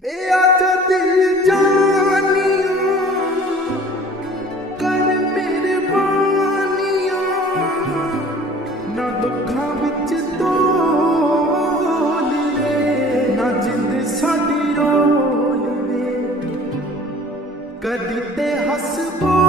आजा दिल जानिया कर मेहरबानिया ना दुखा बिच तोल वे ना जिंद साडी रोल वे कदी ते हस बोल